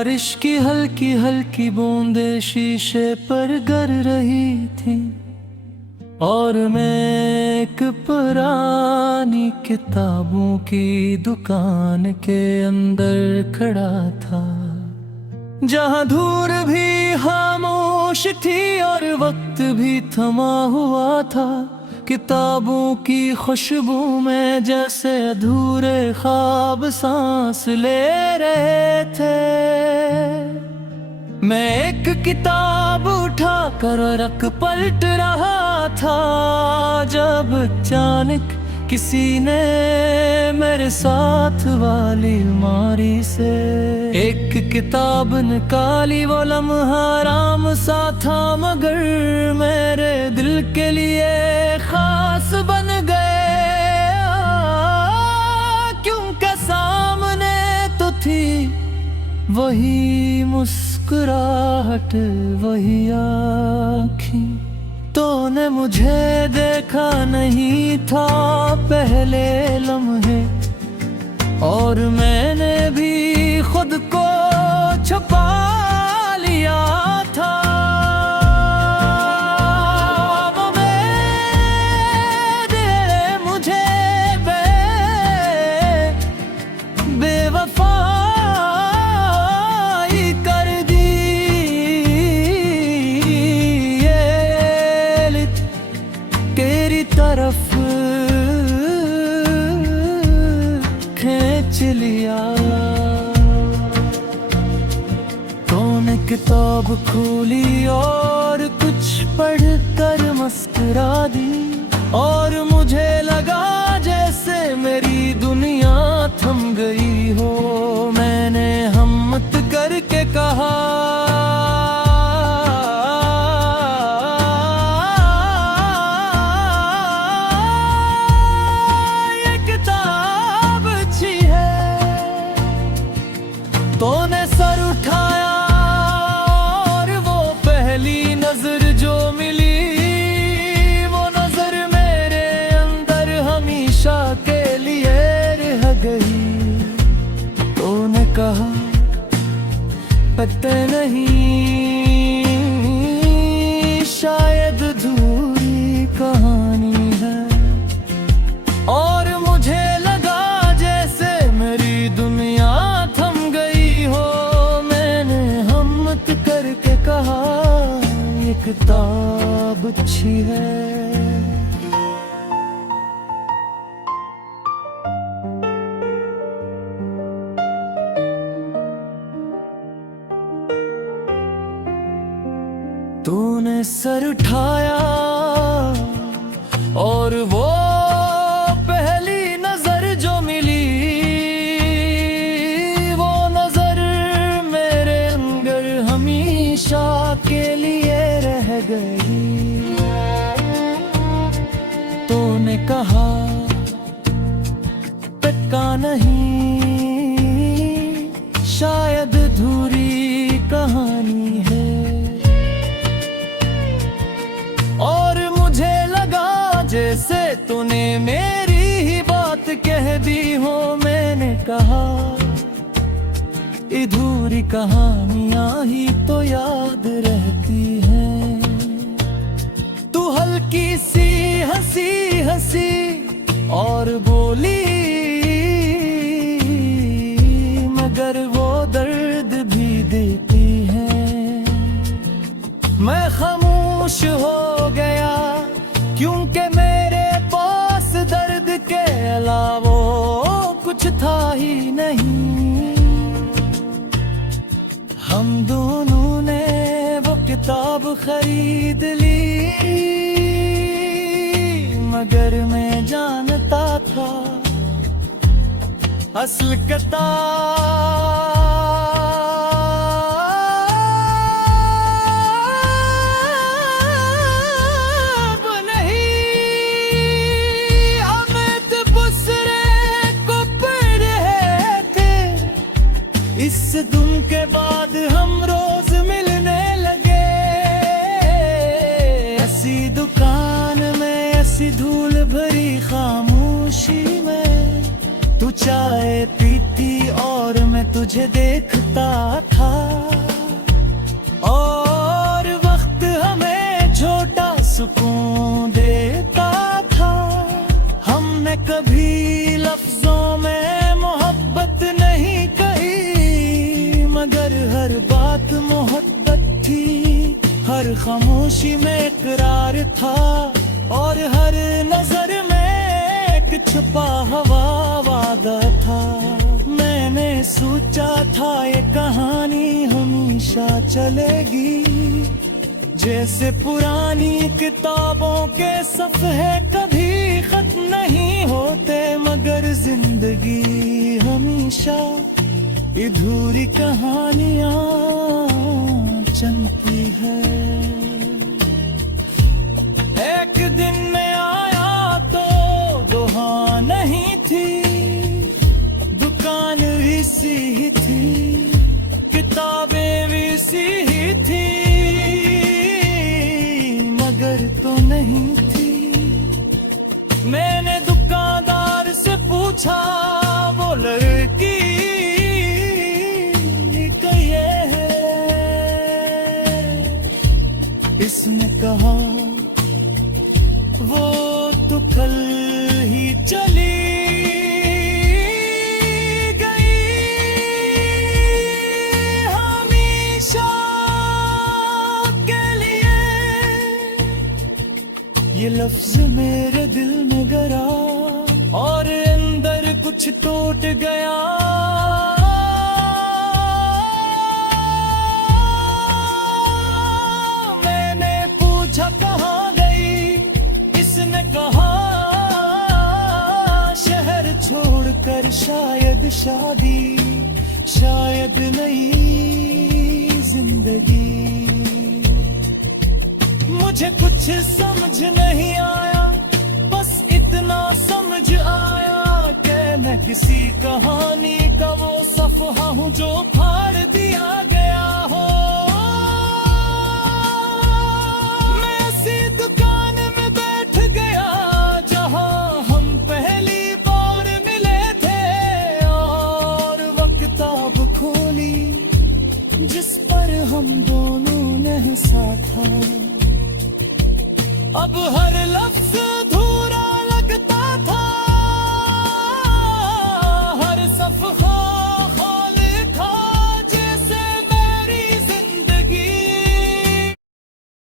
बारिश की हल्की हल्की बूंदें शीशे पर गर रही थी और मैं एक पुरानी किताबों की दुकान के अंदर खड़ा था, जहां धूल भी खामोश थी और वक्त भी थमा हुआ था। किताबों की खुशबू में जैसे अधूरे ख्वाब सांस ले रहे थे। मैं एक किताब उठा कर रख पलट रहा था, जब अचानक किसी ने मेरे साथ वाली अलमारी से एक किताब निकाली। वो लम्हा आराम सा था मगर मेरे दिल के लिए खास बन गया, क्योंकि सामने तो थी वही मुस्कुराहट, वही आँखें। तूने मुझे देखा नहीं था पहले लम्हे, और मैंने भी खुद को छुपा लिया था। वो मेरे मुझे बेवफाई कर दी, तेरी तरफ खींच लिया। तूने किताब खोली और कुछ पढ़कर मुस्कुरा दी, और मुझे लगा जैसे मेरी दुनिया थम गई हो। मैंने हिम्मत करके कहा, तूने सर उठाया और वो पहली नजर जो मिली, वो नजर मेरे अंदर हमेशा के लिए रह गई। तूने कहा पता नहीं, शायद अधूरी कहानी है। और मुझे लगा जैसे मेरी दुनिया थम गई हो। मैंने हिम्मत करके कहा, ये किताब अच्छी है। तूने सर उठाया और वो पहली नजर जो मिली, वो नजर मेरे अंदर हमेशा के लिए रह गई। तूने कहा टका नहीं, शायद अधूरी कहानी है। और मुझे लगा जैसे तूने मेरी ही बात कह दी हो। मैंने कहा अधूरी कहानियां ही तो याद रहती हैं। तू हल्की सी हंसी हंसी और बोली, मगर वो दर्द भी देती है। मैं खामोश हो गया, क्योंकि मेरे पास दर्द के अलावा कुछ था ही नहीं। हम दोनों ने वो किताब खरीद ली, मगर मैं जानता था असल किताब नहीं। हम तो दूसरे को पढ़ रहे थे। इस दिन के बाद हम रोज मिलने लगे, ऐसी दुकान में, ऐसी धूल भरी खामोशी में। तू चाय पीती और मैं तुझे देखता था। और वक्त हमें छोटा सुकून देता था। हमने कभी लफ्जों में मोहब्बत नहीं कही, मगर हर बात मोहब्बत थी। हर खामोशी में इकरार था, और हर नजर में एक छुपा हुआ वादा था। मैंने सोचा था ये कहानी हमेशा चलेगी, जैसे पुरानी किताबों के सफ़े कभी खत्म नहीं होते, मगर जिंदगी हमेशा अधूरी कहानियां चलती है। एक दिन मैं आया तो दुकान नहीं थी, दुकान भी सी ही थी, किताबें भी सी ही थी, मगर तो नहीं थी। मैंने दुकानदार से पूछा वो लड़की कहिए है। इसने कहा वो तो कल ही चली गई, हमेशा के लिए। ये लफ्ज मेरे दिल में गरा, और अंदर कुछ टूट गया। मैंने पूछा कहाँ गई, इसने कहा शहर छोड़कर शायद शादी, शायद नई जिंदगी। मुझे कुछ समझ नहीं आया, बस इतना समझ आया कि मैं किसी कहानी का वो सफ़हा हूँ जो फाड़ दिया गया हो। मैं ऐसी दुकान में बैठ गया जहाँ हम पहली बार मिले थे, और वो किताब खोली जिस पर हम दोनों ने हंसा था। अब हर लफ्ज अधूरा लगता था, हर सफ़ा